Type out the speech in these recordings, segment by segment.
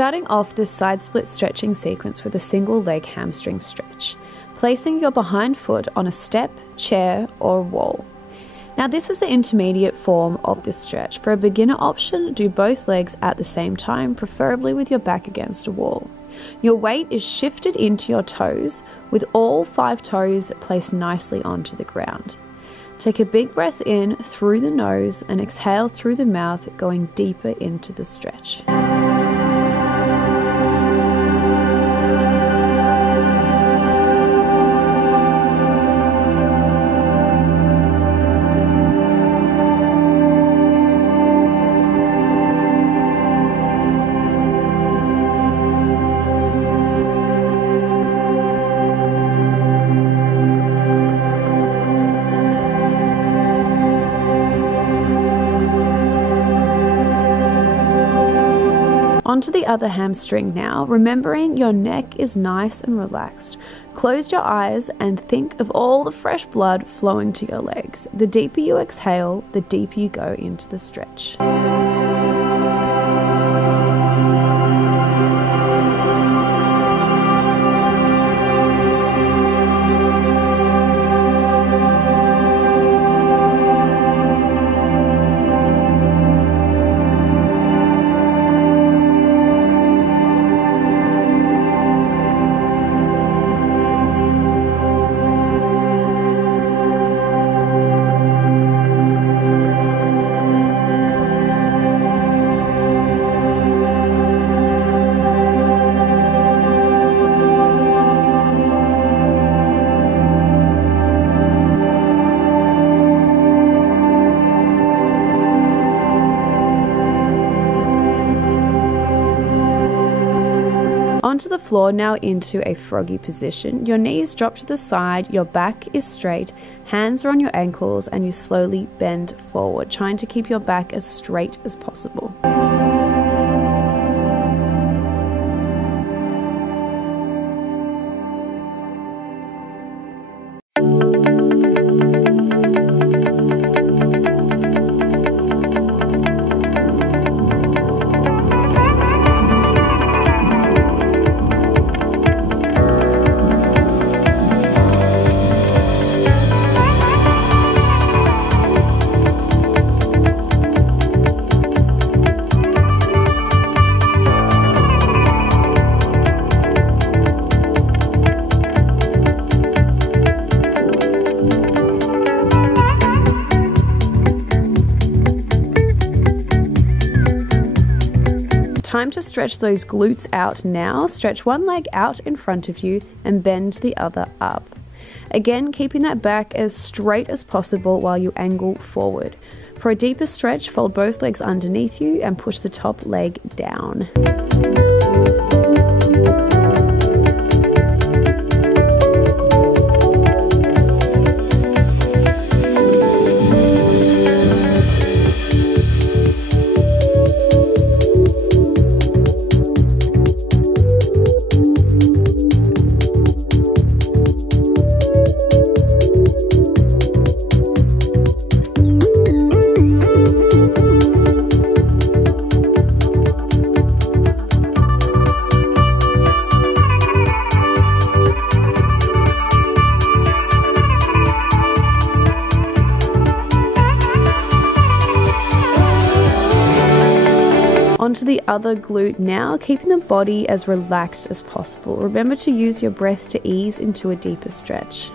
Starting off this side split stretching sequence with a single leg hamstring stretch, placing your behind foot on a step, chair, or wall. Now this is the intermediate form of this stretch. For a beginner option, do both legs at the same time, preferably with your back against a wall. Your weight is shifted into your toes, with all 5 toes placed nicely onto the ground. Take a big breath in through the nose and exhale through the mouth, going deeper into the stretch. Onto the other hamstring now, remembering your neck is nice and relaxed. Close your eyes and think of all the fresh blood flowing to your legs. The deeper you exhale, the deeper you go into the stretch. Onto the floor now into a froggy position. Your knees drop to the side, your back is straight, hands are on your ankles, and you slowly bend forward, trying to keep your back as straight as possible. Time to stretch those glutes out now. Stretch one leg out in front of you and bend the other up. Again, keeping that back as straight as possible while you angle forward. For a deeper stretch, fold both legs underneath you and push the top leg down. Onto the other glute now, keeping the body as relaxed as possible. Remember to use your breath to ease into a deeper stretch.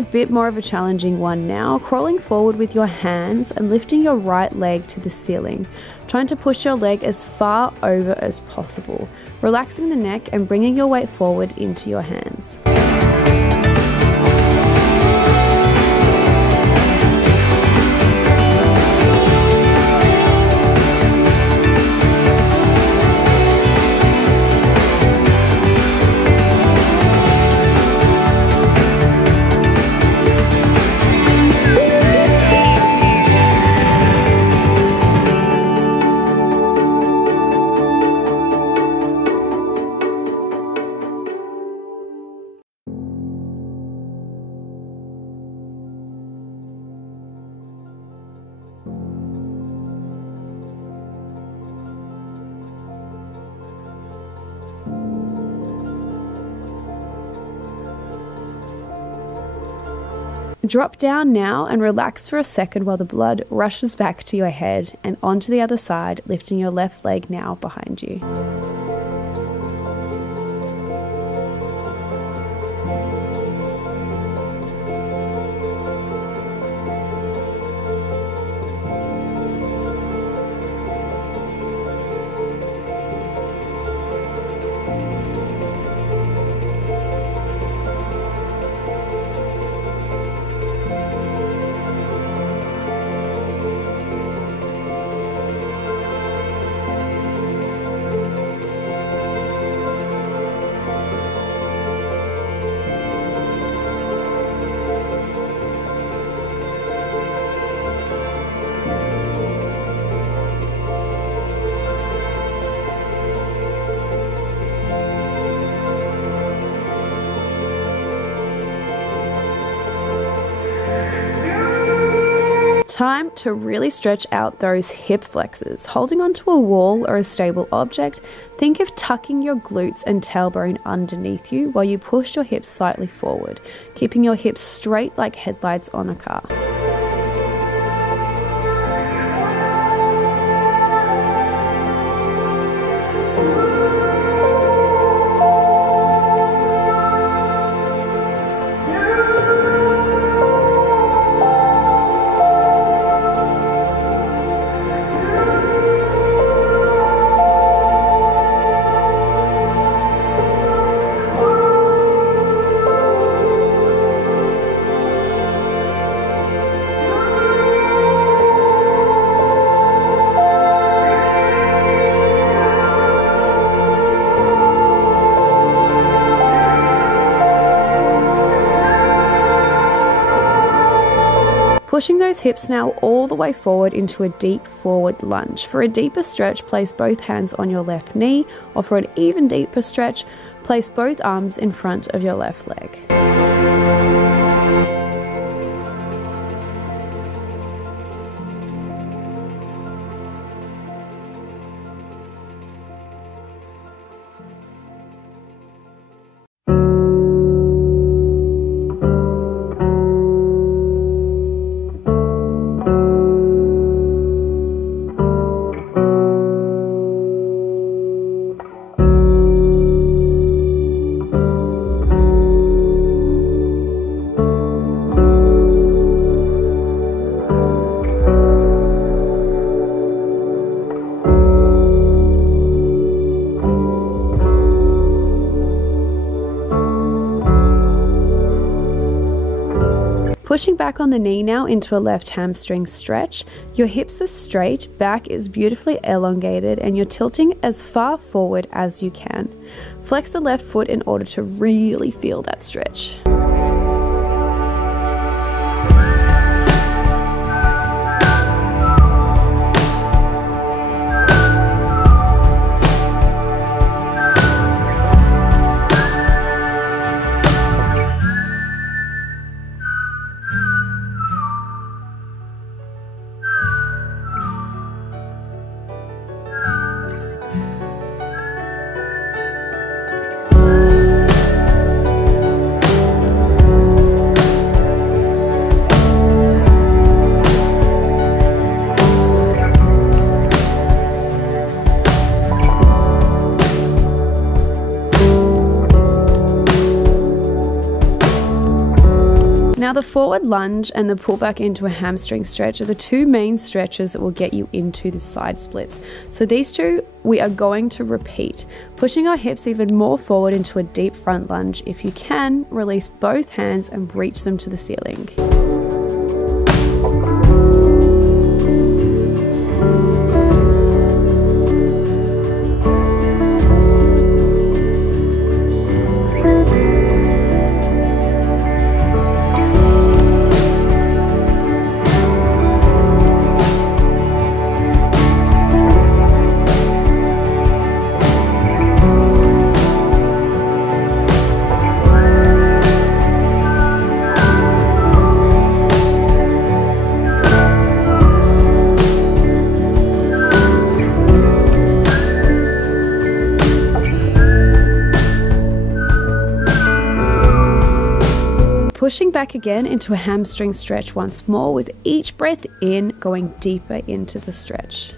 a bit more of a challenging one now, crawling forward with your hands and lifting your right leg to the ceiling, trying to push your leg as far over as possible, relaxing the neck and bringing your weight forward into your hands. Drop down now and relax for a second while the blood rushes back to your head and onto the other side, lifting your left leg now behind you. Time to really stretch out those hip flexors. Holding onto a wall or a stable object, think of tucking your glutes and tailbone underneath you while you push your hips slightly forward, keeping your hips straight like headlights on a car. Pushing those hips now all the way forward into a deep forward lunge. For a deeper stretch, place both hands on your left knee, or for an even deeper stretch, place both arms in front of your left leg. Pushing back on the knee now into a left hamstring stretch. Your hips are straight, back is beautifully elongated, and you're tilting as far forward as you can. Flex the left foot in order to really feel that stretch. Now the forward lunge and the pull back into a hamstring stretch are the two main stretches that will get you into the side splits. So these two we are going to repeat, pushing our hips even more forward into a deep front lunge. If you can, release both hands and reach them to the ceiling. Pushing back again into a hamstring stretch once more, with each breath in going deeper into the stretch.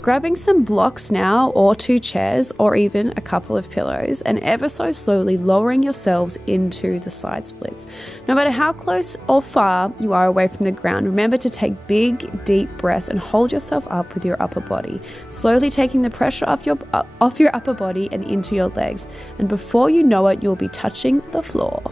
Grabbing some blocks now, or 2 chairs, or even a couple of pillows, and ever so slowly lowering yourselves into the side splits. No matter how close or far you are away from the ground, remember to take big, deep breaths and hold yourself up with your upper body, slowly taking the pressure off your upper body and into your legs. And before you know it, you'll be touching the floor.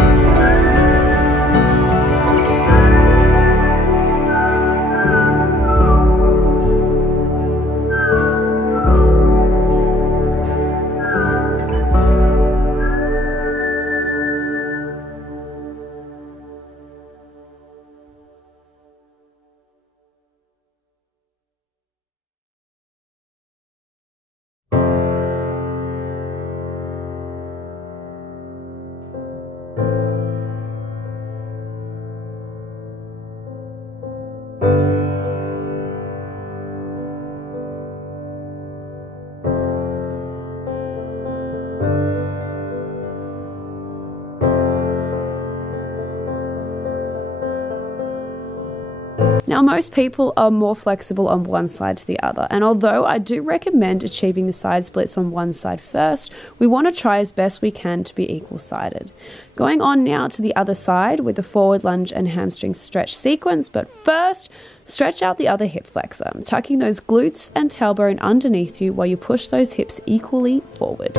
Now, most people are more flexible on one side to the other, and although I do recommend achieving the side splits on one side first, we want to try as best we can to be equal-sided. Going on now to the other side with the forward lunge and hamstring stretch sequence, but first, stretch out the other hip flexor, tucking those glutes and tailbone underneath you while you push those hips equally forward.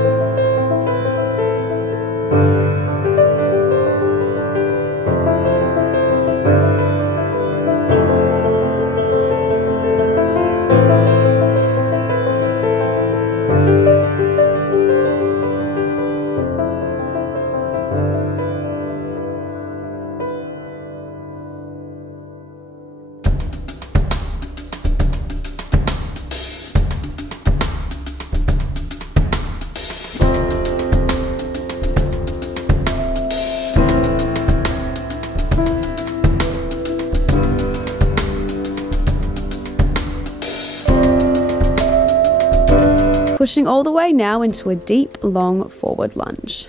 Pushing all the way now into a deep, long forward lunge.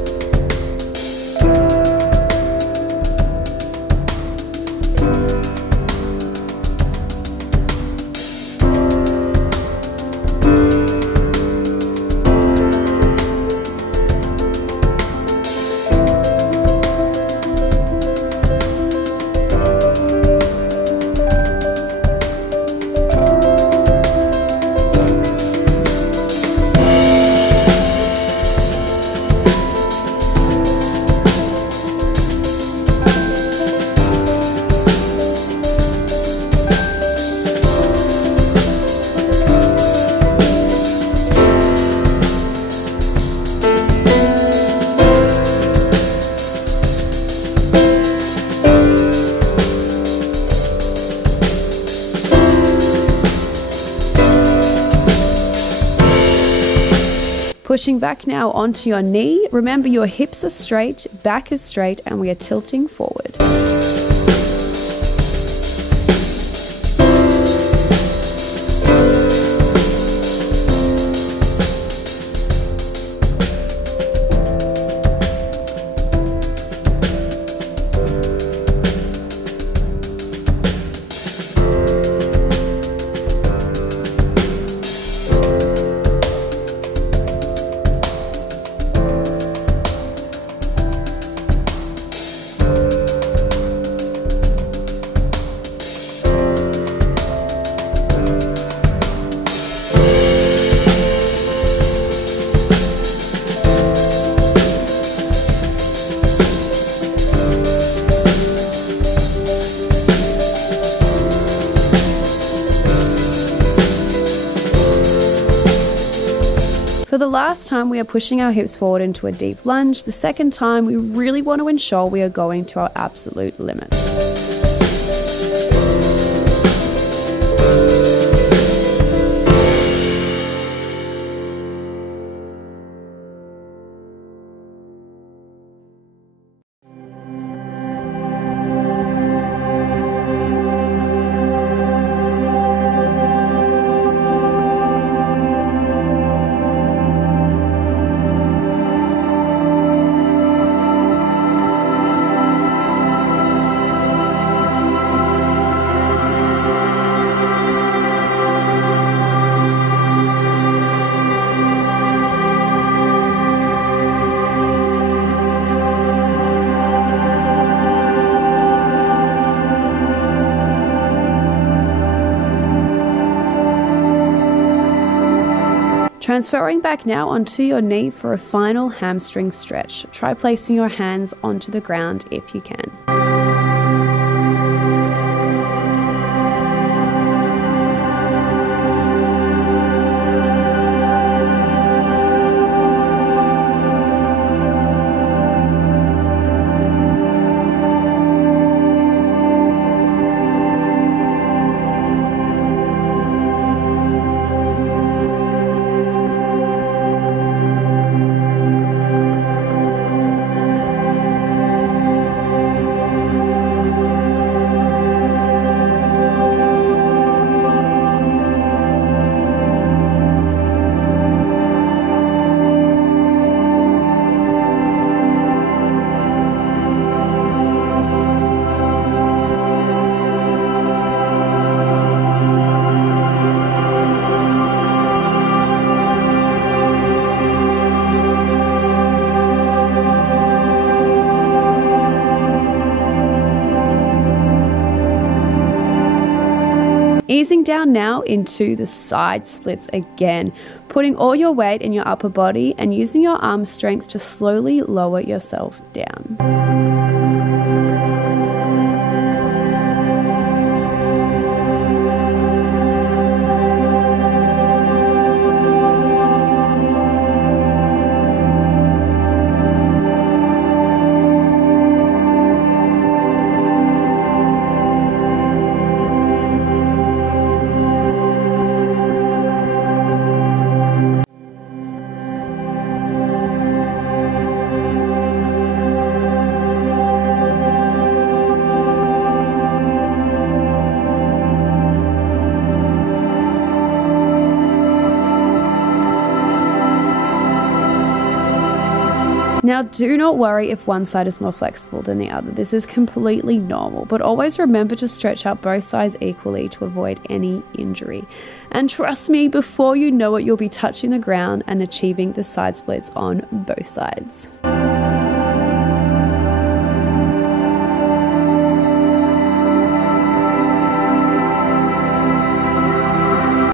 Pushing back now onto your knee. Remember, your hips are straight, back is straight, and we are tilting forward. For the last time, we are pushing our hips forward into a deep lunge. The second time, we really want to ensure we are going to our absolute limit. Transferring back now onto your knee for a final hamstring stretch. Try placing your hands onto the ground if you can. Easing down now into the side splits again, putting all your weight in your upper body and using your arm strength to slowly lower yourself down. Now, do not worry if one side is more flexible than the other. This is completely normal, but always remember to stretch out both sides equally to avoid any injury. And trust me, before you know it, you'll be touching the ground and achieving the side splits on both sides.